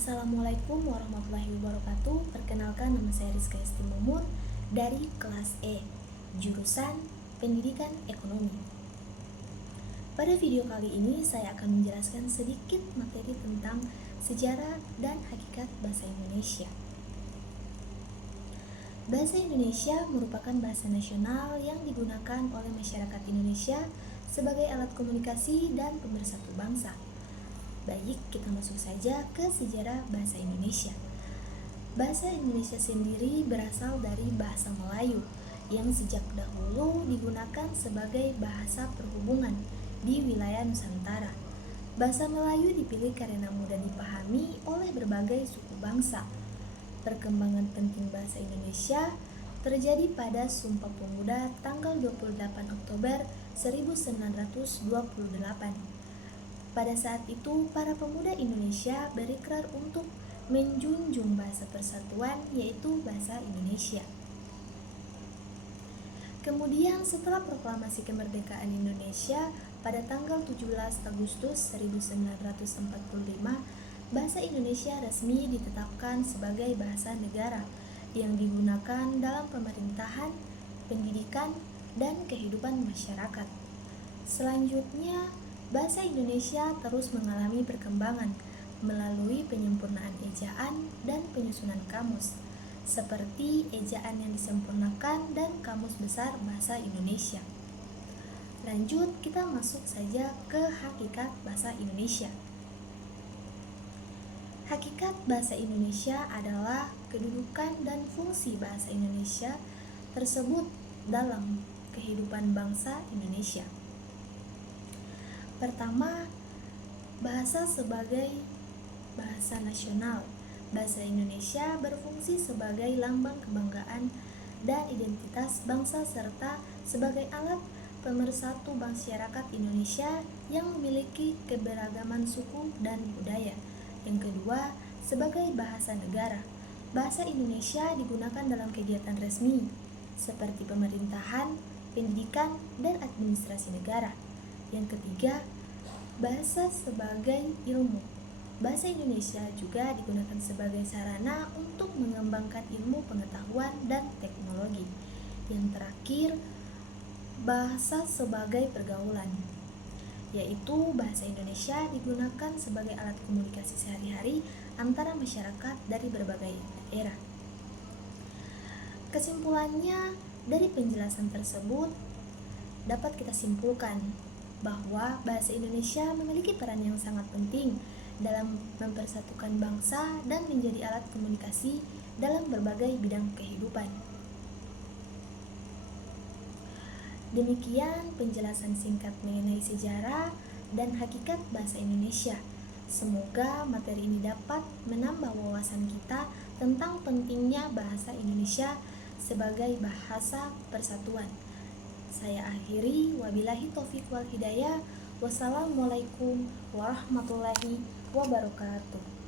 Assalamualaikum warahmatullahi wabarakatuh. Perkenalkan, nama saya Rizka Esti Mumur dari kelas E, jurusan Pendidikan Ekonomi. Pada video kali ini saya akan menjelaskan sedikit materi tentang sejarah dan hakikat bahasa Indonesia. Bahasa Indonesia merupakan bahasa nasional yang digunakan oleh masyarakat Indonesia sebagai alat komunikasi dan pemersatu bangsa. Baik, kita masuk saja ke sejarah bahasa Indonesia. Bahasa Indonesia sendiri berasal dari bahasa Melayu yang sejak dahulu digunakan sebagai bahasa perhubungan di wilayah Nusantara. Bahasa Melayu dipilih karena mudah dipahami oleh berbagai suku bangsa. Perkembangan penting bahasa Indonesia terjadi pada Sumpah Pemuda tanggal 28 Oktober 1928. Pada saat itu, para pemuda Indonesia berikrar untuk menjunjung bahasa persatuan, yaitu bahasa Indonesia. Kemudian, setelah proklamasi kemerdekaan Indonesia pada tanggal 17 Agustus 1945, bahasa Indonesia resmi ditetapkan sebagai bahasa negara yang digunakan dalam pemerintahan, pendidikan, dan kehidupan masyarakat. Selanjutnya, bahasa Indonesia terus mengalami perkembangan melalui penyempurnaan ejaan dan penyusunan kamus, seperti ejaan yang disempurnakan dan Kamus Besar Bahasa Indonesia. Lanjut, kita masuk saja ke hakikat bahasa Indonesia. Hakikat bahasa Indonesia adalah kedudukan dan fungsi bahasa Indonesia tersebut dalam kehidupan bangsa Indonesia. Pertama, bahasa sebagai bahasa nasional. Bahasa Indonesia berfungsi sebagai lambang kebanggaan dan identitas bangsa serta sebagai alat pemersatu masyarakat Indonesia yang memiliki keberagaman suku dan budaya. Yang kedua, sebagai bahasa negara. Bahasa Indonesia digunakan dalam kegiatan resmi seperti pemerintahan, pendidikan, dan administrasi negara. Yang ketiga, bahasa sebagai ilmu. Bahasa Indonesia juga digunakan sebagai sarana untuk mengembangkan ilmu pengetahuan dan teknologi. Yang terakhir, bahasa sebagai pergaulan, yaitu bahasa Indonesia digunakan sebagai alat komunikasi sehari-hari antara masyarakat dari berbagai daerah. Kesimpulannya, dari penjelasan tersebut dapat kita simpulkan bahwa bahasa Indonesia memiliki peran yang sangat penting dalam mempersatukan bangsa dan menjadi alat komunikasi dalam berbagai bidang kehidupan. Demikian penjelasan singkat mengenai sejarah dan hakikat bahasa Indonesia. Semoga materi ini dapat menambah wawasan kita tentang pentingnya bahasa Indonesia sebagai bahasa persatuan. Saya akhiri, wabillahi taufiq wal hidayah. Wassalamualaikum warahmatullahi wabarakatuh.